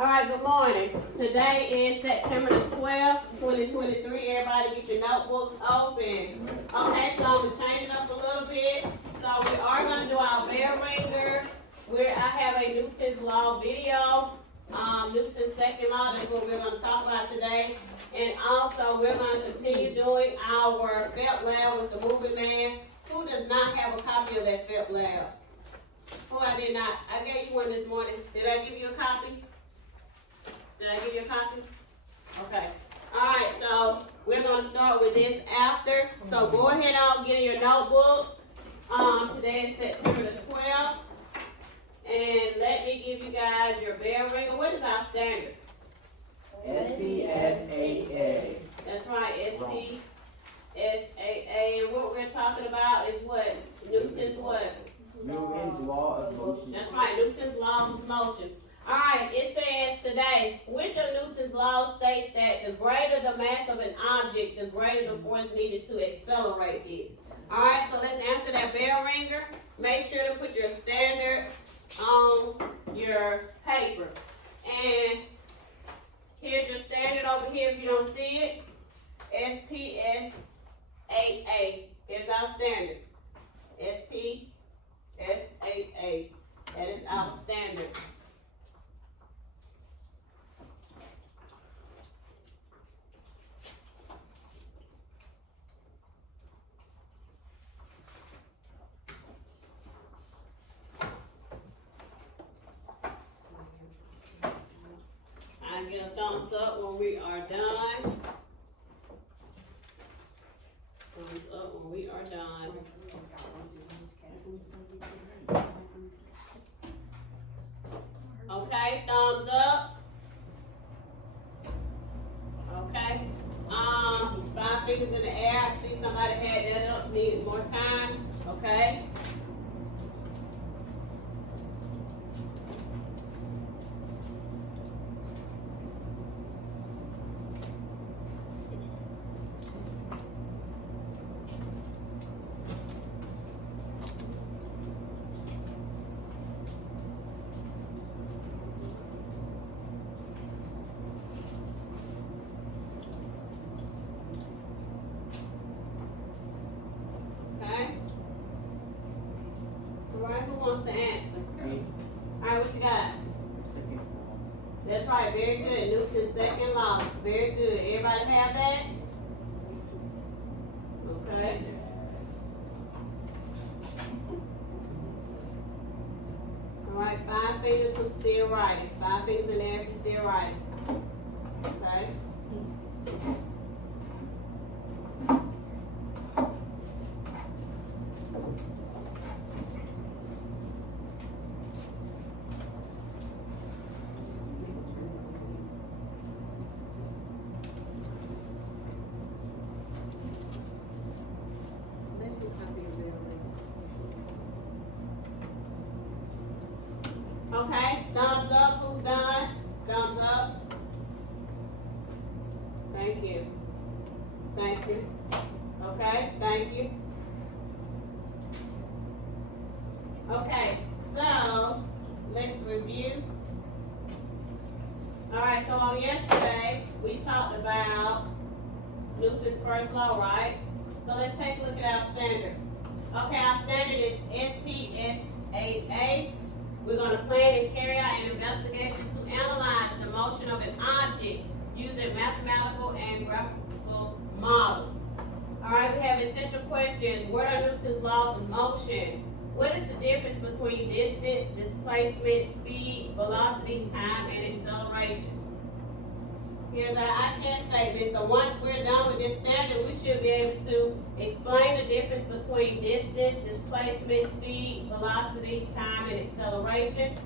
All right, good morning. Today is September the 12th, 2023. Everybody get your notebooks open. Okay, so I'm going to change it up a little bit. So we are going to do our bell ringer. I have a Newton's Law video. Newton's second law, that's what we're going to talk about today. And also, we're going to continue doing our felt lab with the moving man. Who does not have a copy of that felt lab? Who I did not? I gave you one this morning. Did I give you a copy? Did I give you a copy? Okay. All right, so we're going to start with this after. So go ahead and get in your notebook. Today is September the 12th. And let me give you guys your bell ringer. What is our standard? SPSAA. That's right, SPSAA. And what we're talking about is what? Newton's what? Newton's law of motion. That's right, Newton's law of motion. Alright, it says today, which of Newton's laws states that the greater the mass of an object, the greater the force needed to accelerate it? Alright, so let's answer that bell ringer. Make sure to put your standard on your paper. And here's your standard over here if you don't see it. SPSAA. Here's our standard. SPSAA. That is our standard. I get a thumbs up when we are done. Thumbs up when we are done. Okay, thumbs up. Okay. 5 fingers in the air. I see somebody had that up, needed more time. Okay. Wants to answer? Alright, what you got? Second law. That's right, very good. Newton's second law. Very good. Everybody have that? Okay. Alright, 5 fingers who's still writing. 5 fingers in there if you're still writing. Okay. Okay, thumbs up, who's done? Thumbs up. Thank you. Thank you. Okay, thank you. Okay, so let's review. Alright, so on yesterday, we talked about Newton's first law, right? So let's take a look at our standard. Okay, our standard is SPSAA. We're going to plan and carry out an investigation to analyze the motion of an object using mathematical and graphical models. All right, we have essential questions. What are Newton's laws of motion? What is the difference between distance, displacement, speed, velocity, time, and acceleration? Here's our I can statement. So once we're done with this standard, we should be able to explain the difference between distance, displacement, speed, velocity, time, and acceleration.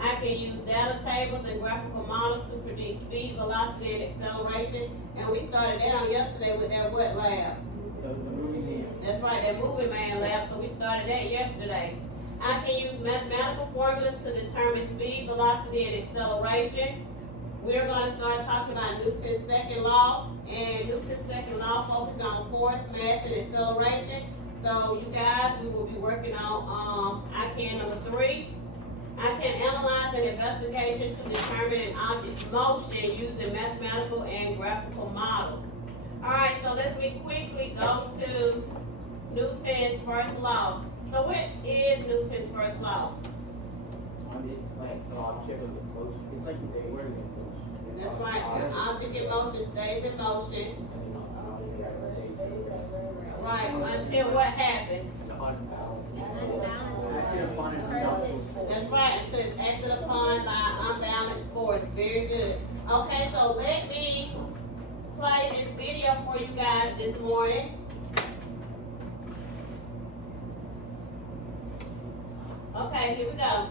I can use data tables and graphical models to predict speed, velocity, and acceleration. And we started that on yesterday with that what lab? The moving man. That's right, that moving man lab. So we started that yesterday. I can use mathematical formulas to determine speed, velocity, and acceleration. We're going to start talking about Newton's second law, and Newton's second law focuses on force, mass, and acceleration. So you guys, we will be working on I can number 3. I can analyze an investigation to determine an object's motion using mathematical and graphical models. Alright, so let me quickly go to Newton's first law. So what is Newton's first law? It's like the object of the motion. It's like they were in motion. That's right, an object in motion stays in motion. Right, until what happens? That's right, until it's acted upon by unbalanced force. Very good. Okay, so let me play this video for you guys this morning. Okay, here we go.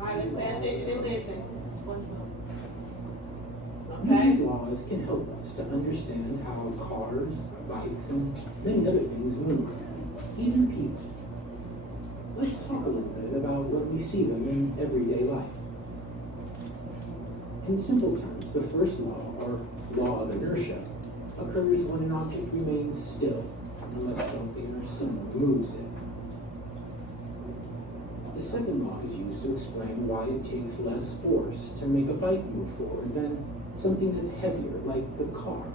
Alright, let's pay attention and listen. These Okay? laws can help us to understand how cars, bikes, and many other things move, even people. Let's talk a little bit about when we see them in everyday life. In simple terms, the first law, or law of inertia, occurs when an object remains still unless something or someone moves it. The second law is used to explain why it takes less force to make a bike move forward than something that's heavier, like a car.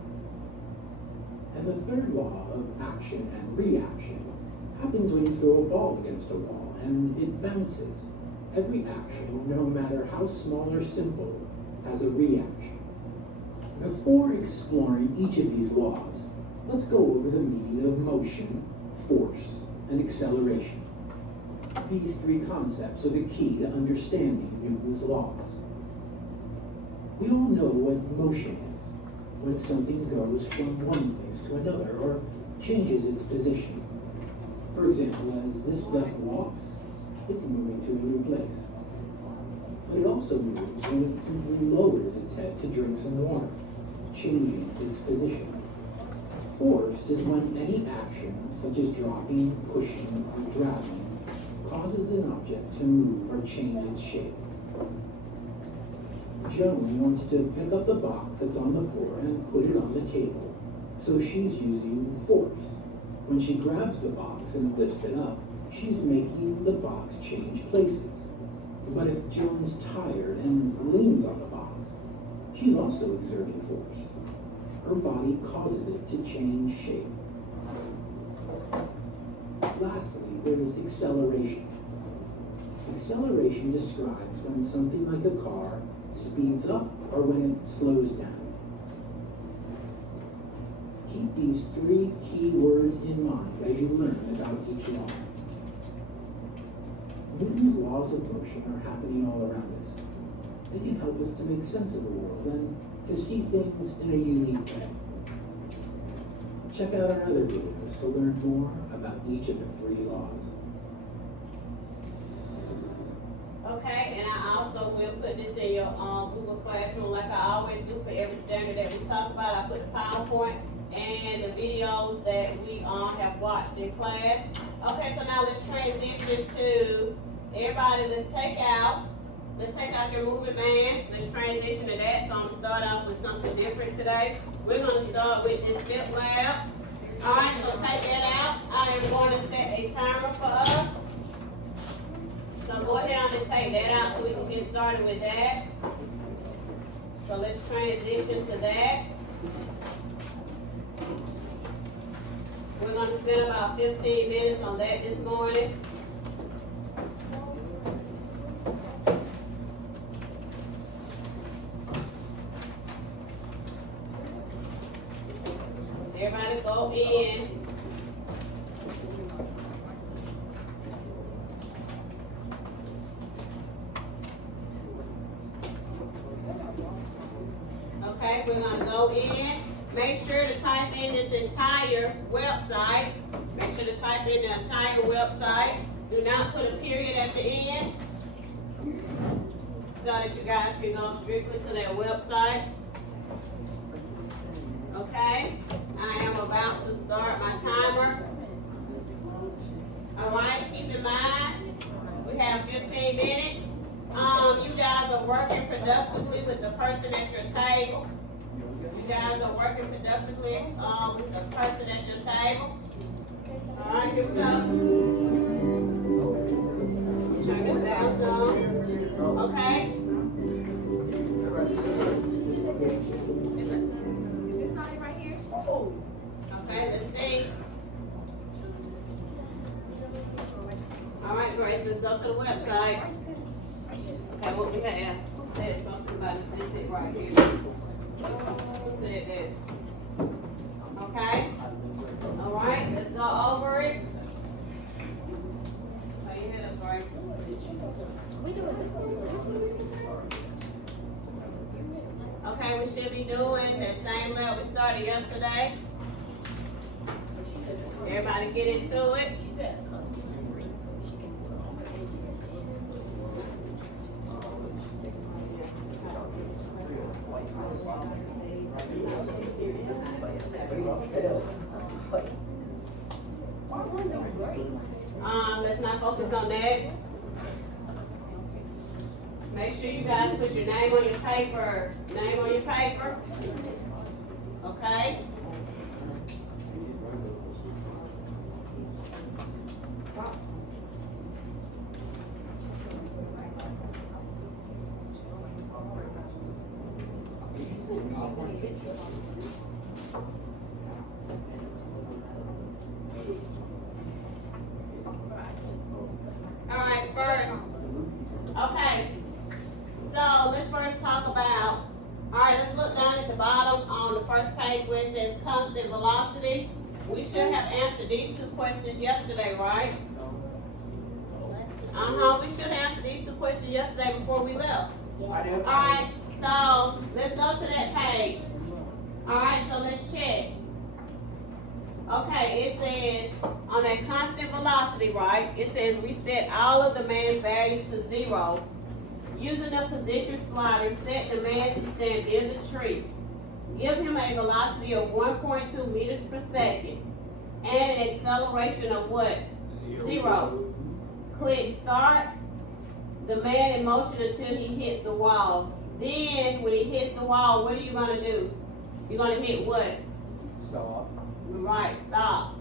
And the third law of action and reaction happens when you throw a ball against a wall and it bounces. Every action, no matter how small or simple, has a reaction. Before exploring each of these laws, let's go over the meaning of motion, force, and acceleration. These three concepts are the key to understanding Newton's laws. We all know what motion is, when something goes from one place to another or changes its position. For example, as this duck walks, it's moving to a new place. But it also moves when it simply lowers its head to drink some water, changing its position. Force is when any action, such as dropping, pushing, or dragging, causes an object to move or change its shape. Joan wants to pick up the box that's on the floor and put it on the table, so she's using force. When she grabs the box and lifts it up, she's making the box change places. But if Joan's tired and leans on the box, she's also exerting force. Her body causes it to change shape. Lastly, there is acceleration. Acceleration describes when something like a car speeds up or when it slows down. Keep these three key words in mind as you learn about each law. Newton's laws of motion are happening all around us. They can help us to make sense of the world and to see things in a unique way. Check out our other videos to learn more about each of the three laws. Okay, and I also will put this in your Google Classroom like I always do for every standard that we talk about. I put the PowerPoint and the videos that we have watched in class. Okay, so now let's transition to everybody. Let's take out your moving man. Let's transition to that. So I'm gonna start off with something different today. We're gonna start with this Fit Lab. All right, so take that out. I am going to set a timer for us. So go ahead and take that out so we can get started with that. So let's transition to that. We're going to spend about 15 minutes on that this morning. Everybody go in. Okay, we're going to go in. Make sure to type in this entire website. Make sure to type in the entire website. Do not put a period at the end so that you guys can go strictly to that website. Okay, I am about to start my timer. All right, keep in mind, we have 15 minutes. You guys are working productively with the person at your table. You guys are working productively, with the person at your table. Alright, here we go. Turn this down some. Okay? Okay, let's see. Alright, Grace, let's go to the website. Okay, what we have? Who said something about this? This it right here. Who said that? Okay? Alright, let's go over it. How you head up, Grace? Okay, we should be doing that same level we started yesterday. Everybody get into it. Let's not focus on that. Make sure you guys put your name on your paper. Name on your paper. Okay? Alright, first. Okay. So let's first talk about, alright, let's look down at the bottom on the first page where it says constant velocity. We should have answered these two questions yesterday, right? We should have answered these two questions yesterday before we left. Alright, so let's go to that page. Alright, so let's check. Okay, it says on that constant velocity, right? It says we set all of the man's values to 0. Using the position slider, set the man to stand in the tree. Give him a velocity of 1.2 meters per second and an acceleration of what? 0. Click start the man in motion until he hits the wall. Then when he hits the wall, what are you gonna do? You're gonna hit what? Stop. Right, stop.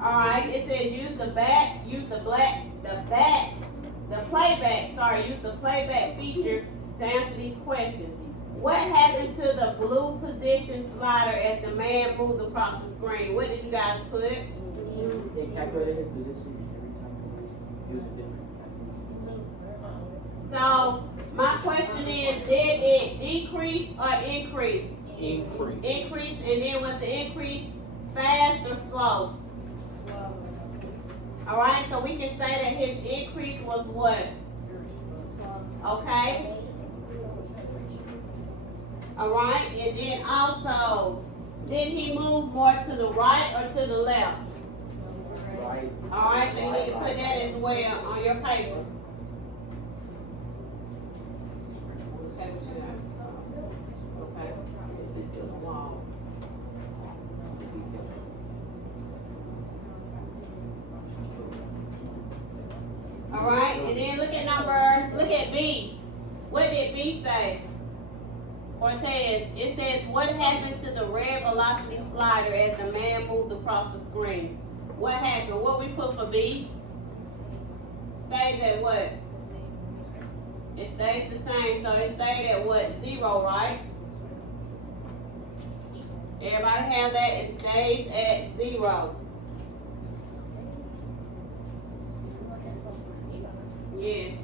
Alright, it says use the playback feature to answer these questions. What happened to the blue position slider as the man moved across the screen? What did you guys put? It calculated his position every time. He was a different. So, my question is, did it decrease or increase? Increase. Increase, and then was the increase fast or slow? Alright, so we can say that his increase was what? Okay. Alright, and then also, did he move more to the right or to the left? Right. Alright, so you need to put that as well on your paper. Okay, this is to the wall. Alright, and then look at B. What did B say? Cortez, it says, what happened to the red velocity slider as the man moved across the screen? What happened? What we put for B? Stays at what? It stays the same, so it stayed at what? 0, right? Everybody have that? It stays at 0. Yes.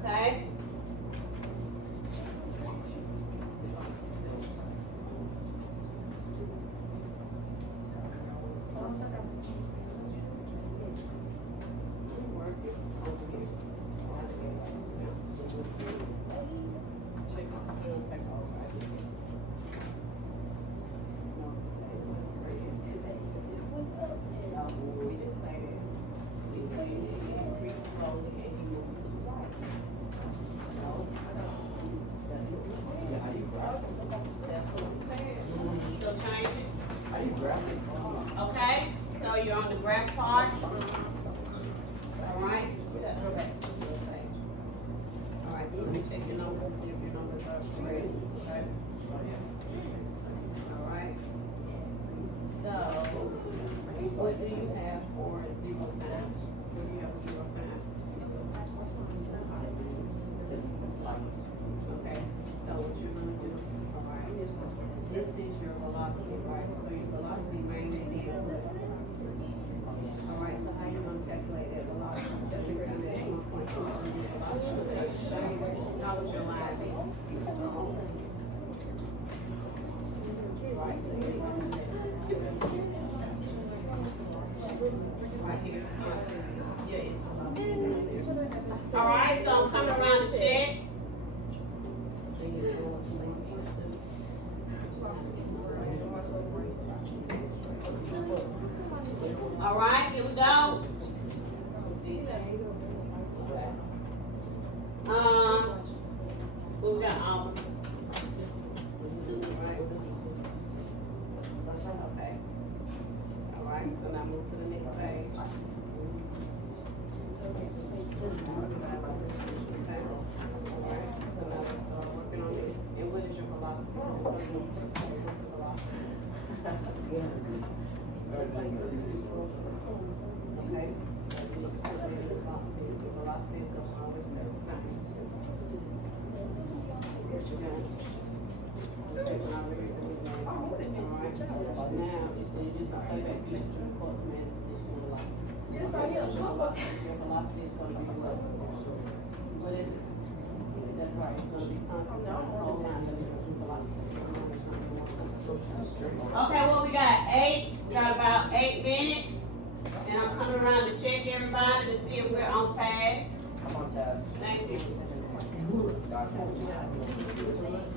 Okay. Okay, so you're on the graph part. Alright, alright, so let me check your numbers and see if your numbers are correct, okay? Alright. So, what do you have for zero times? What do you have for zero time? Okay, so what you're gonna do, alright, this is your velocity, right? So your velocity mainly is, alright, so how you gonna calculate that velocity? So you're gonna add 1.2 on your velocity. So how would your line be? Right, so you're gonna right here. Yeah, it's velocity right there. Alright, so I'm coming around the check. Alright, here we go. What we got? Okay. Alright, so now move to the next page. Okay. Alright, so now let's start working on this. And what is your velocity? What's the velocity? Okay. So you look at the velocity. So velocity is going to always stay the same. What you got? Alright, so now you see just play back to the report the main position of velocity. Your velocity is going to be what is it? That's right, it's going to be constant. All lines of velocity. Okay, well, we got 8. We got about 8 minutes. And I'm coming around to check everybody to see if we're on task. I'm on tab. Thank you.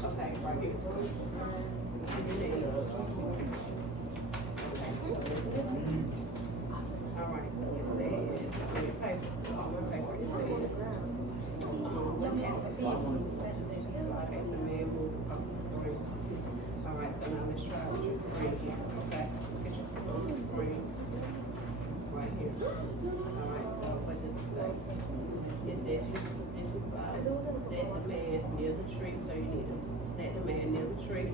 Okay, right here. Alright, so it says, on your paper, it says, okay, so man move across the screen. Alright, so now let's try with your screen here, okay? Get your screen right here. Alright, so what does it say? It says use the position slide, set the man near the tree, so you need to set the man near the tree.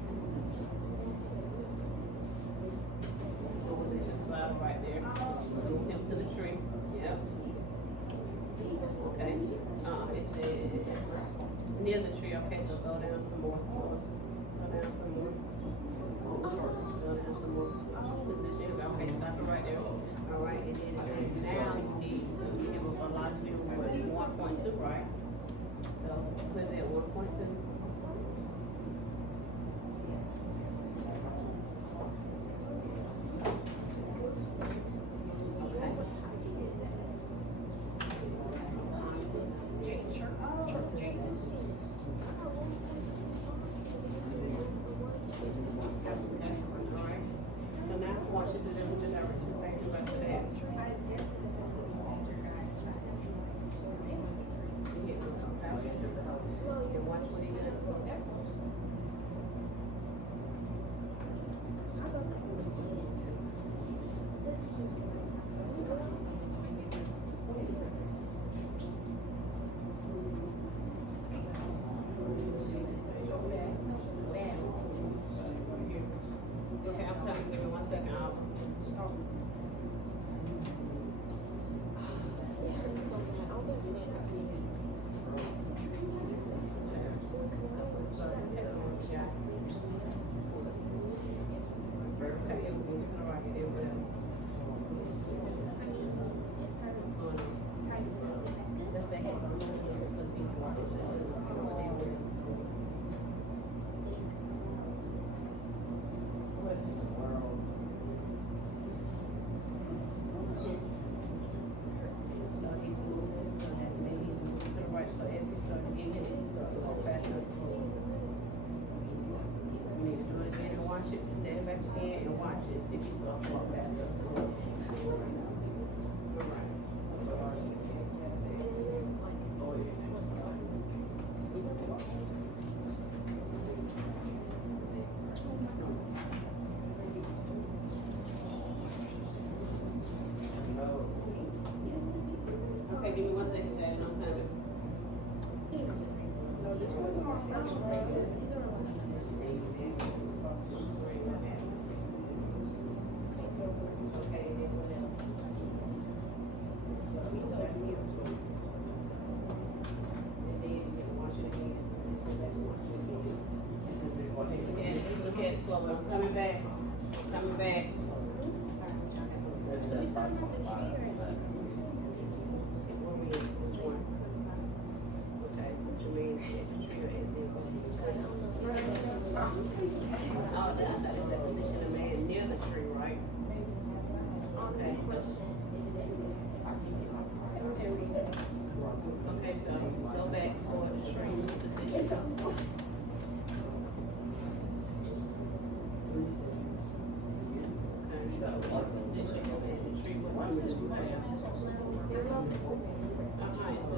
So position slide right there, move him to the tree, yep. Okay, it says near the tree, okay, so go down some more, go down some more. Go down some more, position, okay, stop it right there. Alright, and then it says now you need to give a velocity of what, 1.2, right? So put it at 1.2. Okay, I'm trying to give me 1 second. I'll start. Okay, give me 1 second, Jaden, I'm coming. coming back. Coming back. That's 5.5. Which one? Okay, what you mean, the tree or is it? Oh, I thought it said position of man near the tree, right? Okay, so. Okay, so go back toward the tree position. Okay, so what position and the tree will be. So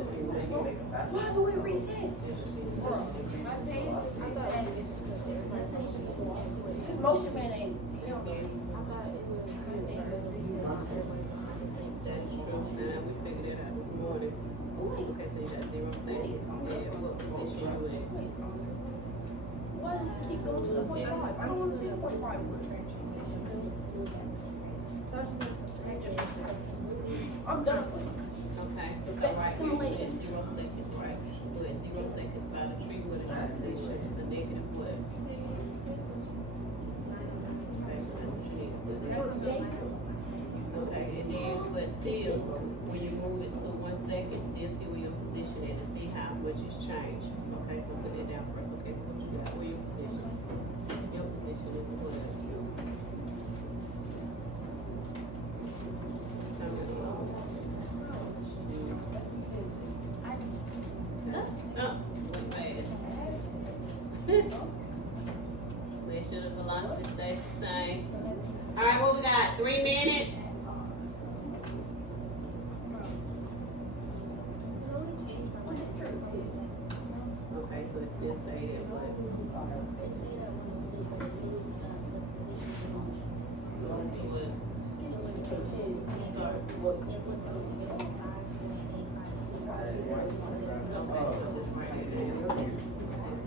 Why do we reset? This motion man ain't. that is true, now we figured it out this morning. Okay, so you got 0 seconds, and what position you in? Why did I keep going to the 0.5? I don't wanna see the 0.5. I'm done. Okay, It's so back to right here, simulation. at 0 seconds, right? So at 0 seconds, by the tree, what is your position, the negative what? Okay, so that's what you need to put there. Okay, and then, but still, when you move it to 1 second, still see where your position is to see how much it's changed. Okay, so put it down first. Okay, so what you got, where your position? Your position is what? Oh, make sure the velocity stays the same. All right, what we got? 3 minutes. Okay, so it still stayed there, but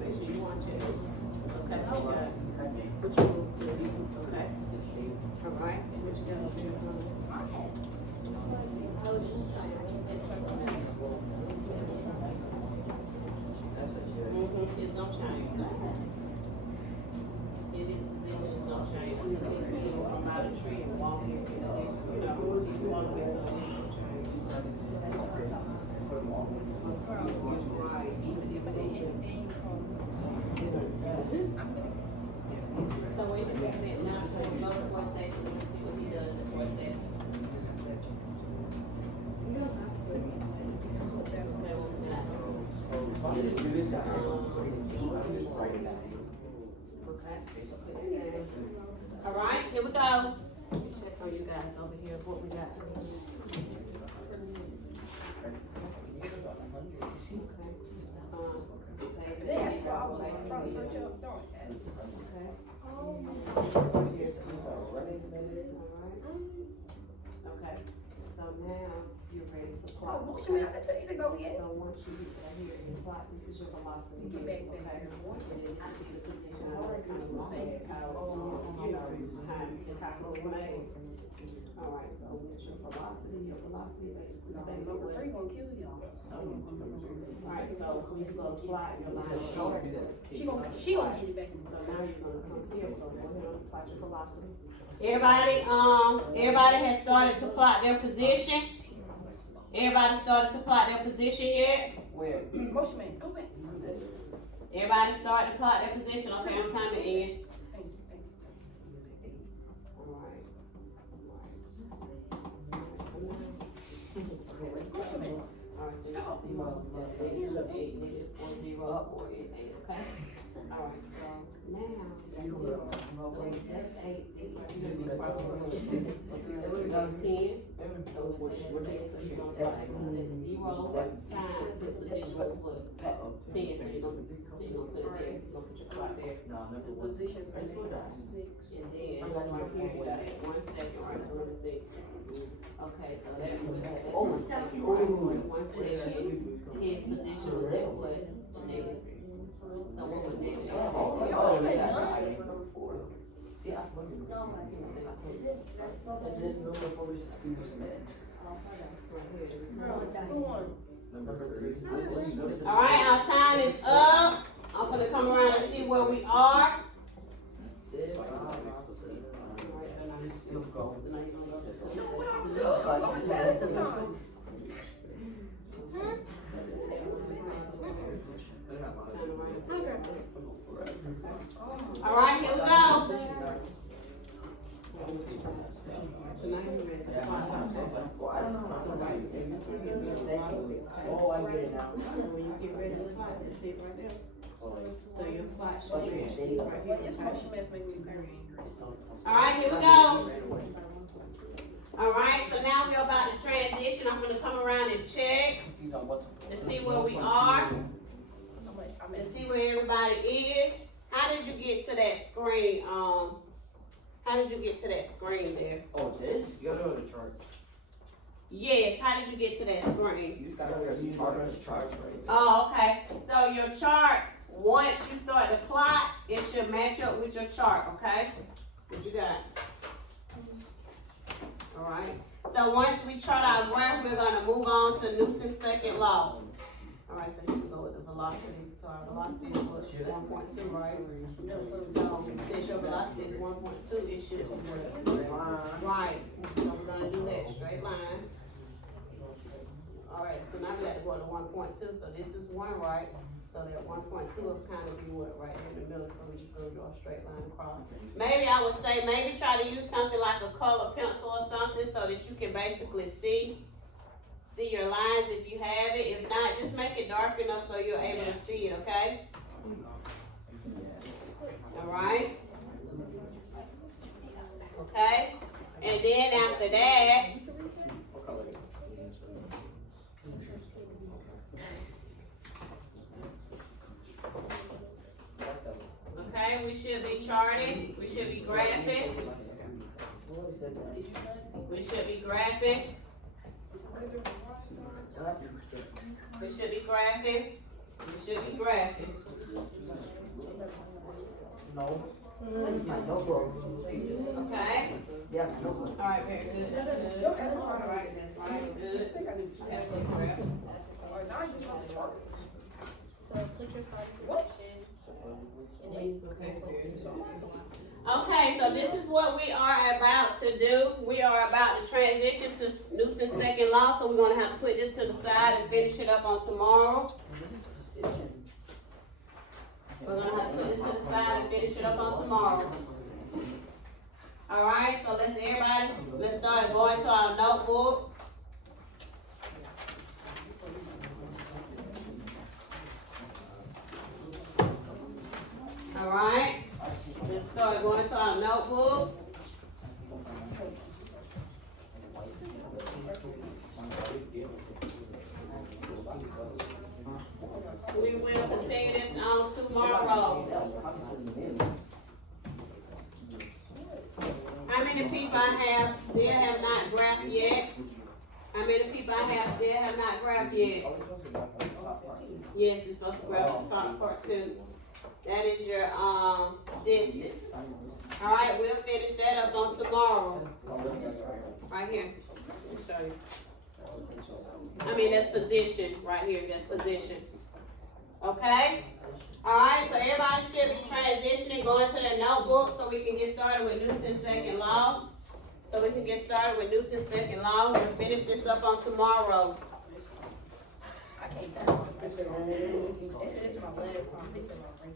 make sure you watch it. Okay, what you got? What you move to? Okay. All right, what you got over here? It's no change. In this position, it's no change. I'm just saying, you know, from out of the tree and walk here, you know, it's one way, so it's no change. Right, even if they hit the name from. So when you look at it now, so we go to 4 seconds, and see what he does in 4 seconds. All right, here we go. Check on you guys over here, what we got. Okay, so now you're ready to plot. Motion man, I tell you to go yet. So once you get right here and plot, this is your velocity. Get back, Okay, back. and then I see the position, I was kind of saying how, you know, behind the capital made. All right, so with your velocity basically stay Number with. 3 gonna kill y'all. All right, so when you go plot your line. She gonna get it back. So now you're gonna come here, so go ahead and plot your velocity. Everybody has started to plot their position. Everybody started to plot their position yet? Where? Motion man, go back. Everybody started to plot their position. Okay, I'm coming in. Thank you. Alright. Alright, so y'all see what -8, -4, 0, 4, and 8, okay? Alright, so now, that's 0. So that's 8, this right here is probably 10. So let's say that's 10, so you're gonna plot it, because it's 0 times this position was what? 10, so you're gonna put it there, you're gonna put your plot there. No, number one. Position. And then, right here, you got it, 1 second, right, so let me see. Okay, so that was, that's 1 second, right, so in 1 second, his position was at what? Negative. So what was negative? Number 4. See, I thought it was. And then number 4 is speakers man. Number 3. Alright, our time is up. I'm gonna come around and see where we are. Oh, I get it now. So when you get ready to apply, that's it right there. So your flight should Okay. be right here. This motion makes me very angry. Alright, here we go. Alright, so now we're about to transition. I'm gonna come around and check to see where we are, to see where everybody is. How did you get to that screen? How did you get to that screen there? Oh, this? You gotta go to the chart. Yes, how did you get to that screen? You just gotta go to the chart. Oh, okay. So your charts, once you start the plot, it should match up with your chart, okay? What you got? Alright. So once we chart our graph, we're gonna move on to Newton's second law. Alright, so you can go with the velocity. So our velocity was 1.2, right? So since your velocity is 1.2, it should be right. So we're gonna do that straight line. Alright, so now we got to go to 1.2, so this is 1, right? So that 1.2 will kind of be what, right here in the middle, so we're just gonna draw a straight line across. Maybe I would say, maybe try to use something like a color pencil or something so that you can basically see your lines if you have it. If not, just make it dark enough so you're able to see it, okay? Alright? Okay? And then after that, okay, we should be charting, we should be graphing. We should be graphing. We should be graphing. We should be graphing. No. No, bro. Okay? Yeah, no. Alright, very good. That's good. Alright, that's right. Good. Have a graph. So put your what? Okay, so this is what we are about to do. We are about to transition to Newton's second law, so we're gonna have to put this to the side and finish it up on tomorrow. We're gonna have to put this to the side and finish it up on tomorrow. Alright, so let's start going to our notebook. Alright, let's start going to our notebook. We will continue this on tomorrow. How many people I have still have not graphed yet? How many people I have still have not graphed yet? Yes, we're supposed to graph the top part 2. That is your distance. Alright, we'll finish that up on tomorrow. Right here. Let me show you. I mean, that's position. Right here, that's position. Okay? Alright, so everybody should be transitioning, going to their notebook so we can get started with Newton's second law. So we can get started with Newton's second law. We'll finish this up on tomorrow. I can't This is my last time. This is my break.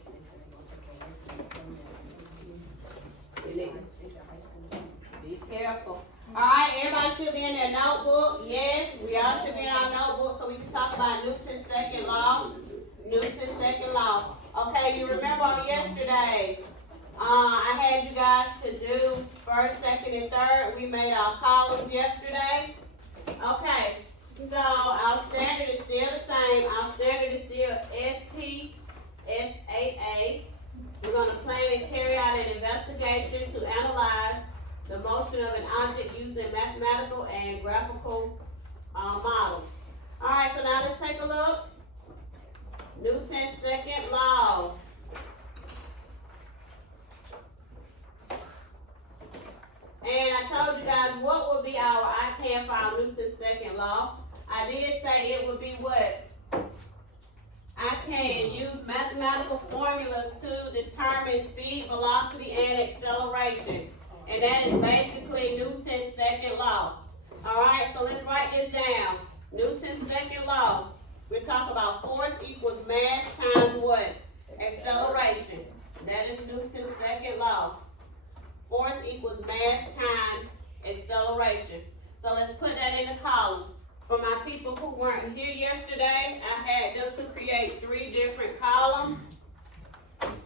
Be careful. Alright, everybody should be in their notebook. Yes, we all should be in our notebook so we can talk about Newton's second law. Newton's second law. Okay, you remember on yesterday, I had you guys to do first, second, and third. We made our columns yesterday. Okay, so our standard is still the same. Our standard is still SP, SAA. We're going to plan and carry out an investigation to analyze the motion of an object using mathematical and graphical models. Alright, so now let's take a look. Newton's second law. And I told you guys what would be our I-CAN for our Newton's second law. I did say it would be what? I can use mathematical formulas to determine speed, velocity, and acceleration. And that is basically Newton's second law. Alright, so let's write this down. Newton's second law. We're talking about force equals mass times what? Acceleration. That is Newton's second law. Force equals mass times acceleration. So let's put that in the columns. for my people who weren't here yesterday, I had them to create 3 different columns.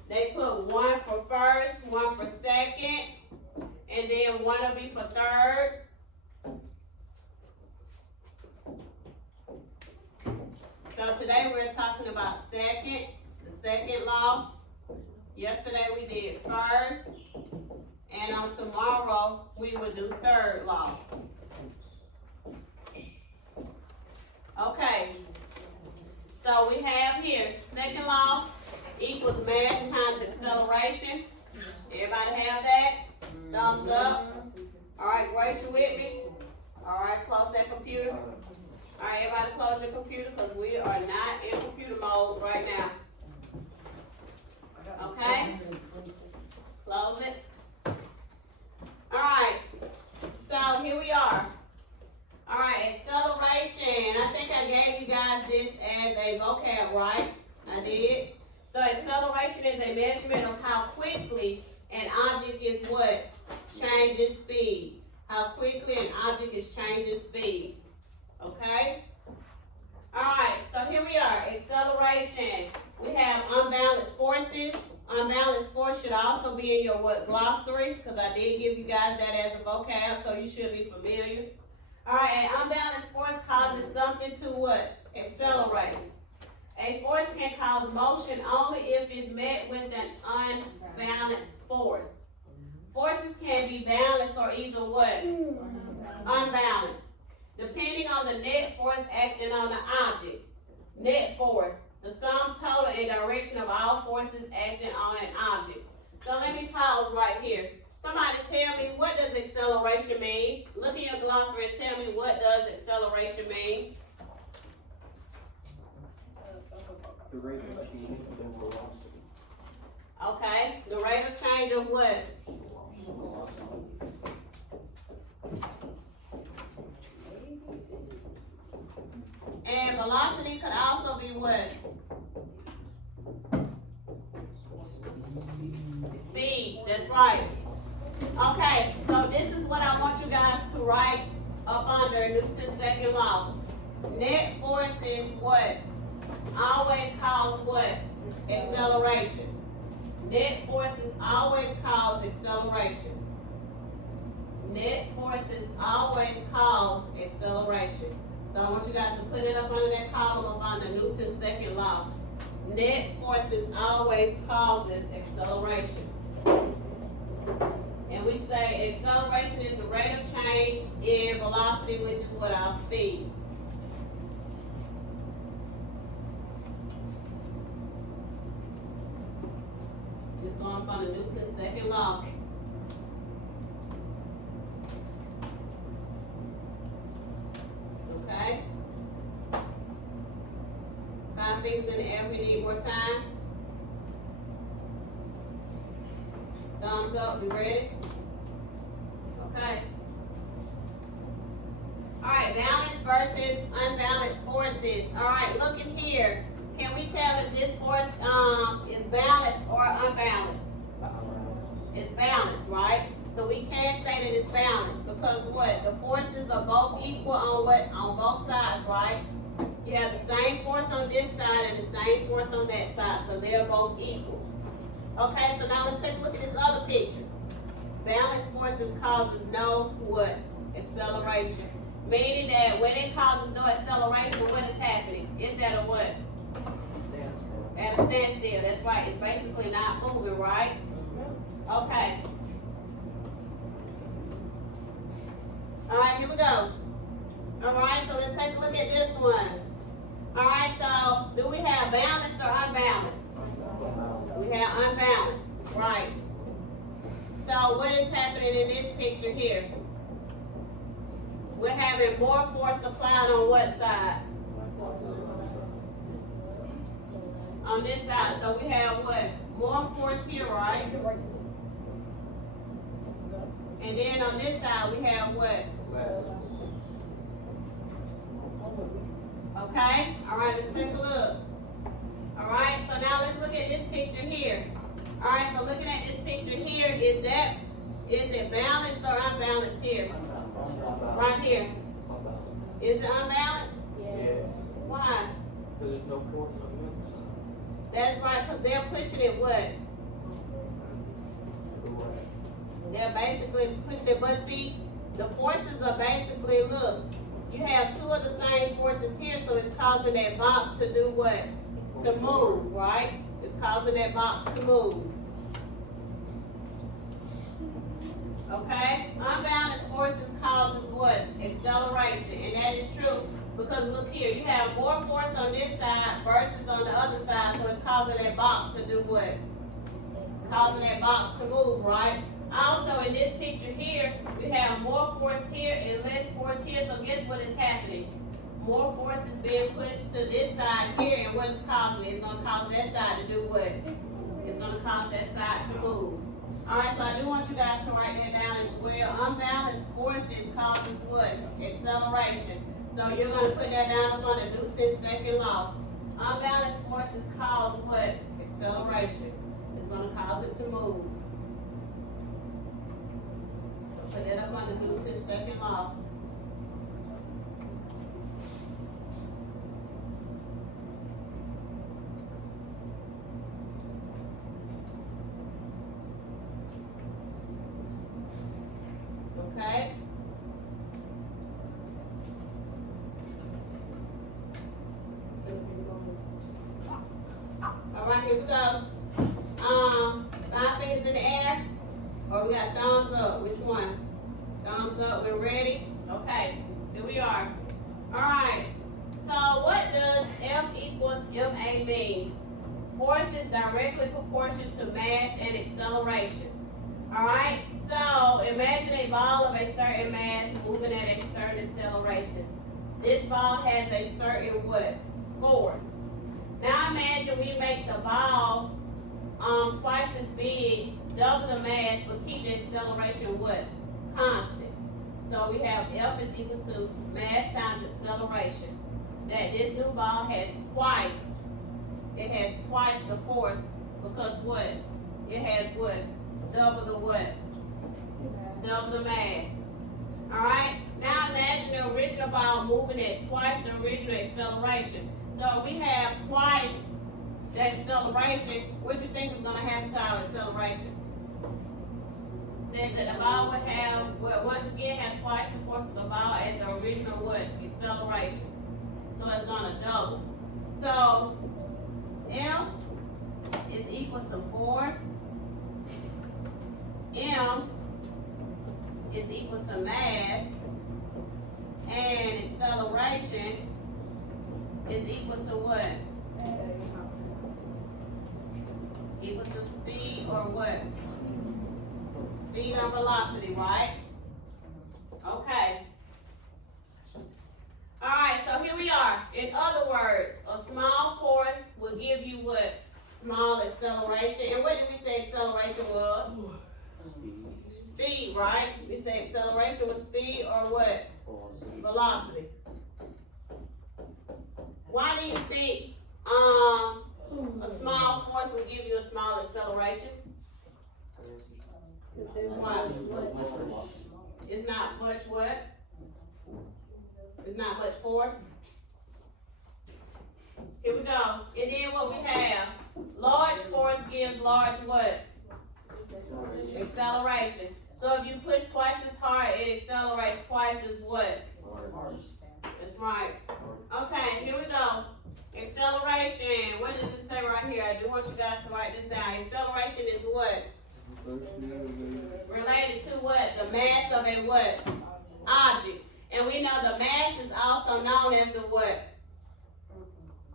They put 1 for first, 1 for second, and then 1 will be for third. So today we're talking about second, the second law. Yesterday we did first, and on tomorrow we will do third law. Okay, so we have here, second law equals mass times acceleration. Everybody have that? Thumbs up. All right, Grace, you with me? All right, close that computer. All right, everybody close your computer because we are not in computer mode right now. Okay? Close it. All right, so here we are. All right, acceleration. I think I gave you guys this as a vocab, right? I did. So acceleration is a measurement of how quickly an object is what? Changes speed. How quickly an object is changing speed. Okay? Alright, so here we are. Acceleration. We have unbalanced forces. Unbalanced force should also be in your what? Glossary, because I did give you guys that as a vocab, so you should be familiar. Alright, an unbalanced force causes something to what? Accelerate. A force can cause motion only if it's met with an unbalanced force. Forces can be balanced or either what? Unbalanced. Depending on the net force acting on the object. Net force, the sum total and direction of all forces acting on an object. So let me pause right here. Somebody tell me, what does acceleration mean? Look in your glossary and tell me, what does acceleration mean? The rate of change of the velocity. Okay, the rate of change of what? And velocity could also be what? Speed, that's right. Okay, so this is what I want you guys to write up under Newton's second law. Net force is what? Always cause what? Acceleration. Net forces always cause acceleration. Net forces always cause acceleration. So I want you guys to put it up under that column up under Newton's second law. Net forces always causes acceleration. And we say acceleration is the rate of change in velocity, which is what? Our speed. Just going up under Newton's second law. Okay? 5 fingers in the air if we need more time. Thumbs up, we ready? Okay. Alright, balanced versus unbalanced forces. Alright, look in here. Can we tell if this force is balanced or unbalanced? It's balanced, right? So we can't say that it's balanced because what? The forces are both equal on what? On both sides, right? You have the same force on this side and the same force on that side, so they're both equal. Okay, so now let's take a look at this other picture. Balanced forces causes no what? Acceleration. Meaning that when it causes no acceleration, what is happening? It's at a what? At a standstill, that's right. It's basically not moving, right? Okay. Alright, here we go. Alright, so let's take a look at this one. Alright, so do we have balanced or unbalanced? We have unbalanced, right. So what is happening in this picture here? We're having more force applied on what side? On this side. So we have what? More force here, right? And then on this side we have what? Okay? Alright, let's take a look. Alright, so now let's look at this picture here. Alright, so looking at this picture here, is it balanced or unbalanced here? Right here. Is it unbalanced? Yes. Why? Cause there's no force on the other side. That's right, cause they're pushing it what? Correct. They're basically pushing it, but see, the forces are basically, look, you have two of the same forces here, so it's causing that box to do what? To move, right? It's causing that box to move. Okay? Unbalanced forces causes what? Acceleration, and that is true, because look here, you have more force on this side versus on the other side, so it's causing that box to do what? It's causing that box to move, right? Also, in this picture here, we have more force here and less force here, so guess what is happening? More force is being pushed to this side here, and what is causing it? It's gonna cause that side to do what? It's gonna cause that side to move. Alright, so I do want you guys to write that down as well. Unbalanced forces causes what? Acceleration. So you're gonna put that down up on the Newton's second law. Unbalanced forces cause what? Acceleration. It's gonna cause it to move. So put that up on the Newton's second law. Okay? Alright, here we go. 5 fingers in the air, or we got thumbs up. Which one? Thumbs up, we're ready? Okay, here we are. Alright, so what does F equals MA mean? Force is directly proportional to mass and acceleration. Alright, so imagine a ball of a certain mass moving at a certain acceleration. This ball has a certain what? Force. Now imagine we make the ball twice as big, double the mass, but keep the acceleration what? Constant. So we have F is equal to mass times acceleration. That this new ball has twice. It has twice the force because what? It has what? Double the what? Double the mass. Alright? Now imagine the original ball moving at twice the original acceleration. So we have twice the acceleration. What you think is going to happen to our acceleration? Says that the ball would have, well, once again, have twice the force of the ball at the original what? Acceleration. So it's going to double. So F is equal to force. M is equal to mass, and acceleration is equal to what? Equal to speed or what? Speed or velocity, right? Okay. Alright, so here we are. In other words, a small force will give you what? Small acceleration. And what did we say acceleration was? Speed, right? We say acceleration was speed or what? Velocity. Why do you think a small force will give you a small acceleration? Why? It's not much what? It's not much force. Here we go. And then what we have? Large force gives large what? Acceleration. So if you push twice as hard, it accelerates twice as what? That's right. Okay, here we go. Acceleration. What does it say right here? I do want you guys to write this down. Acceleration is what? Related to what? The mass of a what? Object. And we know the mass is also known as the what?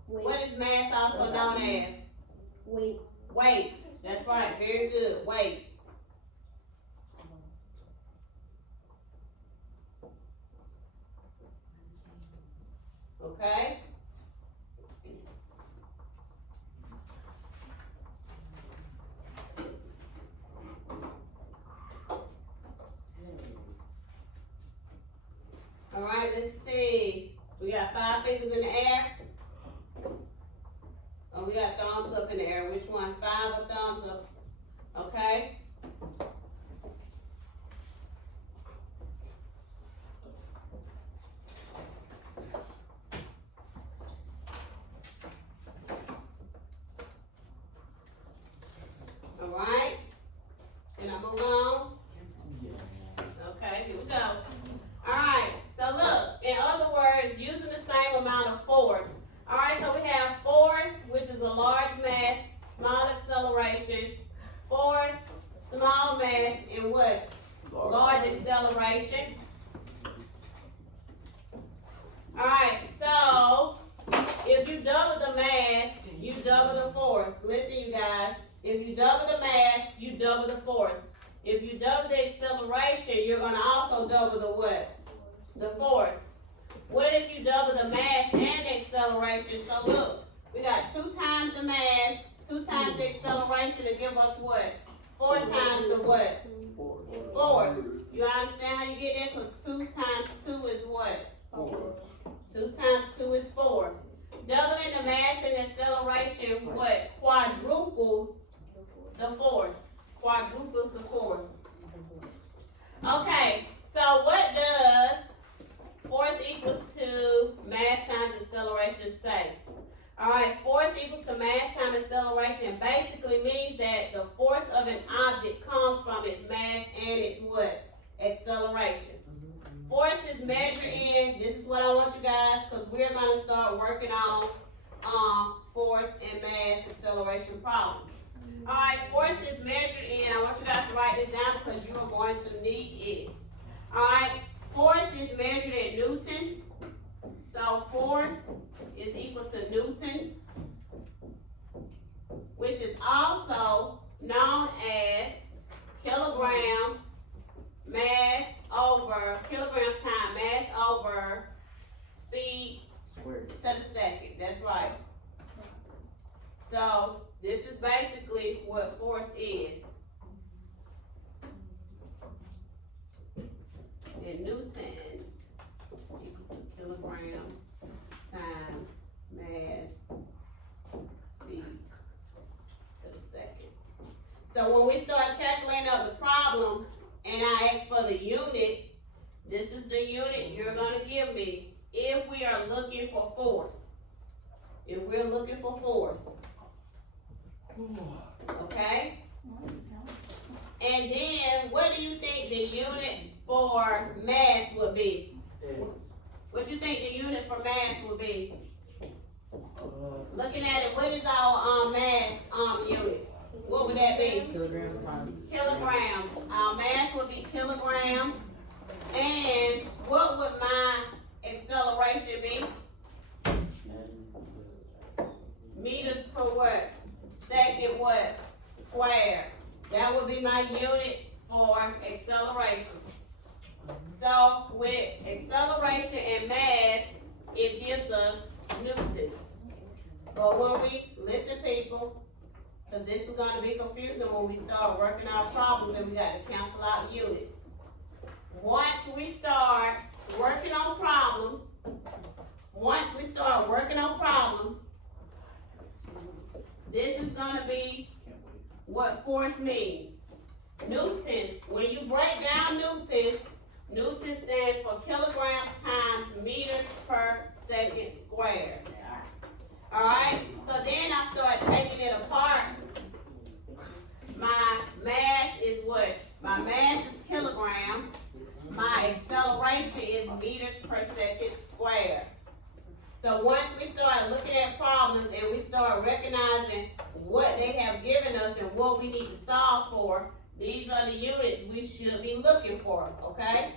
What is mass also known as? Weight. Weight. That's right. Very good. Weight. Okay? All right, let's see. We got 5 fingers in the air. Oh, we got thumbs up in the air. Which one? 5 or thumbs up? Okay? acceleration. Alright, so if you double the mass, you double the force. Listen, you guys. If you double the mass, you double the force. If you double the acceleration, you're going to also double the what? The force. What if you double the mass and the acceleration? So look, we got 2 times the mass, 2 times the acceleration to give us what? 4 times the what? Force. You understand how you get that? Because 2 times 2 is what? 2 times 2 is 4. Doubling the mass and acceleration, what? Quadruples the force. Quadruples the force. Okay, so what does force equals to mass times acceleration say? Alright, force equals to mass times acceleration basically means that the force of an object comes from its mass and its what? Acceleration. Force is measured in, this is what I want you guys, because we're going to start working on force and mass acceleration problems. Alright, force is measured in, I want you guys to write this down because you are going to need it. Alright, force is measured in newtons. So force is equal to newtons, which is also known as kilograms mass over kilograms times mass over speed Squared. to the second. That's right. So this is basically what force is. In newtons, equals to kilograms times mass speed to the second. So when we start calculating up the problems and I ask for the unit, this is the unit you're going to give me if we are looking for force. If we're looking for force. Okay? And then, what do you think the unit for mass would be? What do you think the unit for mass would be? Looking at it, what is our mass unit? What would that be? Kilograms times. Kilograms. Our mass would be kilograms. And what would my acceleration be? Meters per what? Second what? Square. That would be my unit for acceleration. So with acceleration and mass, it gives us newtons. But when we, listen people, because this is going to be confusing when we start working out problems and we got to cancel out units. Once we start working on problems, this is going to be what force means. Newtons, when you break down newtons, newton stands for kilograms times meters per second squared. Alright, so then I start taking it apart. My mass is what? My mass is kilograms. My acceleration is meters per second squared. So once we start looking at problems and we start recognizing what they have given us and what we need to solve for, these are the units we should be looking for, okay?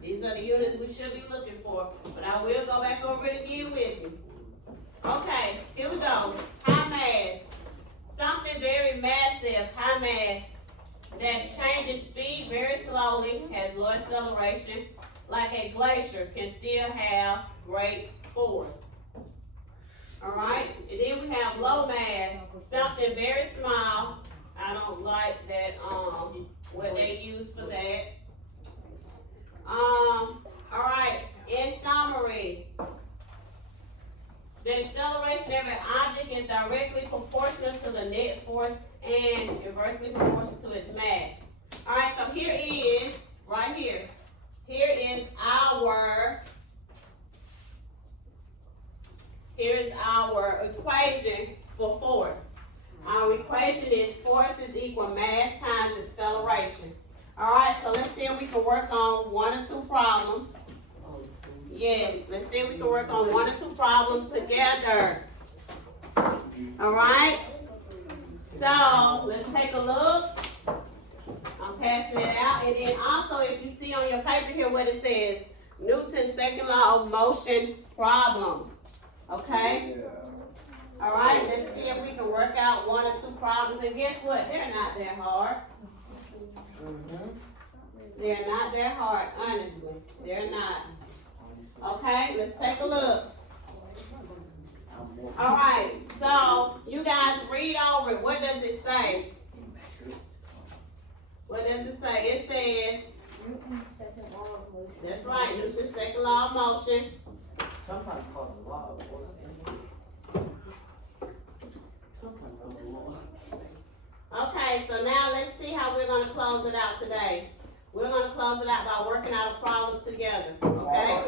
These are the units we should be looking for. But I will go back over it again with you. Okay, here we go. High mass. Something very massive, high mass, that's changing speed very slowly, has low acceleration, like a glacier, can still have great force. Alright, and then we have low mass, something very small. I don't like that, what they use for that. Alright, in summary, the acceleration of an object is directly proportional to the net force and inversely proportional to its mass. Alright, so here is, right here, here is our equation for force. Our equation is force is equal mass times acceleration. Alright, so let's see if we can work on 1 or 2 problems. Yes, let's see if we can work on 1 or 2 problems together. Alright, so let's take a look. I'm passing it out. And then also, if you see on your paper here what it says, Newton's second law of motion problems. Okay? All right, let's see if we can work out one or two problems. And guess what? They're not that hard. They're not that hard, honestly. They're not. Okay, let's take a look. All right, so you guys read over it. What does it say? What does it say? It says, Newton's second law of motion. that's right, Newton's second law of motion. Sometimes called the law of force. Sometimes called the law. Okay, so now let's see how we're gonna close it out today. We're gonna close it out by working out a problem together, okay?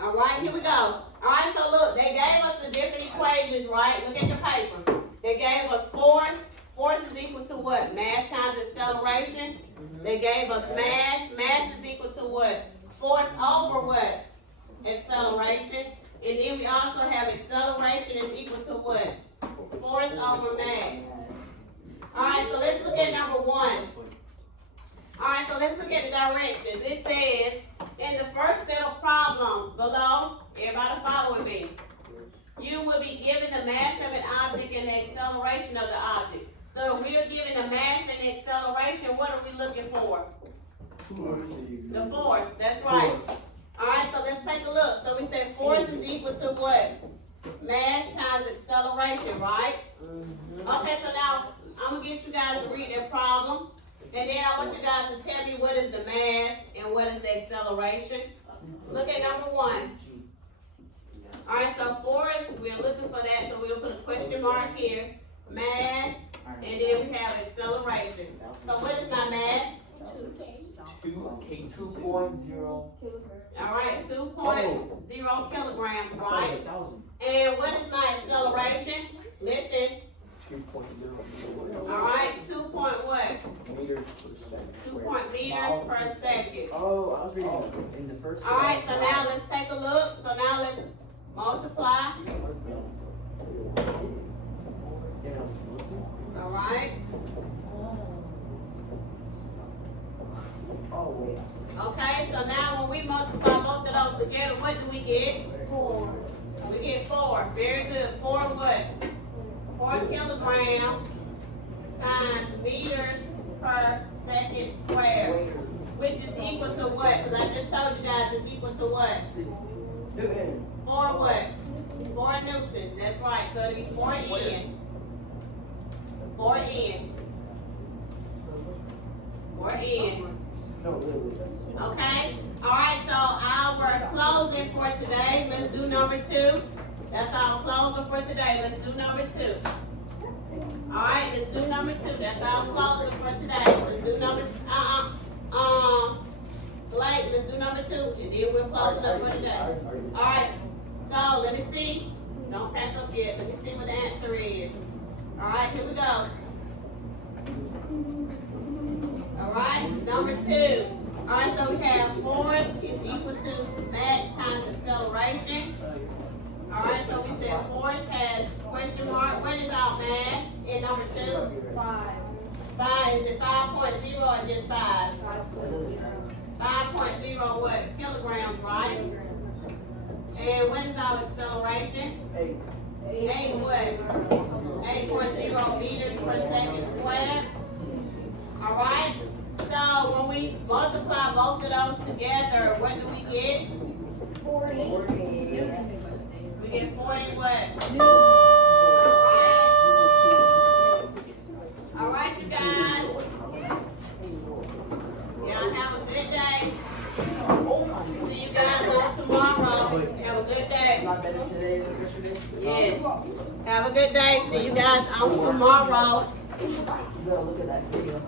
All right, here we go. All right, so look, they gave us the different equations, right? Look at your paper. They gave us force. Force is equal to what? Mass times acceleration. They gave us mass. Mass is equal to what? Force over what? Acceleration. And then we also have acceleration is equal to what? Force over mass. All right, so let's look at number one. All right, so let's look at the directions. It says, in the first set of problems below, everybody follow with me. You will be given the mass of an object and the acceleration of the object. So if we are given the mass and the acceleration, what are we looking for? The force, that's right. All right, so let's take a look. So we said force is equal to what? Mass times acceleration, right? Okay, so now I'm gonna get you guys to read that problem. And then I want you guys to tell me what is the mass and what is the acceleration. Look at number one. All right, so force, we're looking for that, so we'll put a question mark here. Mass, and then we have acceleration. So what is my mass? 2.0. All right, 2.0 kilograms, right? And what is my acceleration? Listen. 2.0. All right, 2 point what? Meters per second. 2 point meters per second. Oh, I was reading in the first. All right, so now let's take a look. So now let's multiply. All right. Oh, wait. Okay, so now when we multiply both of those together, what do we get? 4. We get 4. Very good. 4 what? 4 kilograms times meters per second squared, which is equal to what? Because I just told you guys it's equal to what? 4 what? 4 newtons. That's right. So it'll be 4 N. 4 N. 4 N. Okay? Alright, so our closing for today, let's do number 2. That's our closing for today. Let's do number 2. Alright, let's do number 2. That's our closing for today. Let's do number 2. Blake, let's do number 2. And then we'll close it up for today. Alright, so let me see. Don't pack up yet. Let me see what the answer is. Alright, here we go. Alright, number 2. Alright, so we have force is equal to mass times acceleration. Alright, so we said force has question mark. What is our mass in number 2? 5. 5, is it 5.0 or just 5? 5.0. 5.0 what? Kilograms, right? And what is our acceleration? 8 what? 8.0 meters per second squared. Alright? So when we multiply both of those together, what do we get? 40 newtons. We get 40 what? Alright, you guys. Y'all have a good day. See you guys on tomorrow. Have a good day. Not better today than yesterday? Yes. Have a good day. See you guys on tomorrow. You gotta look at that video.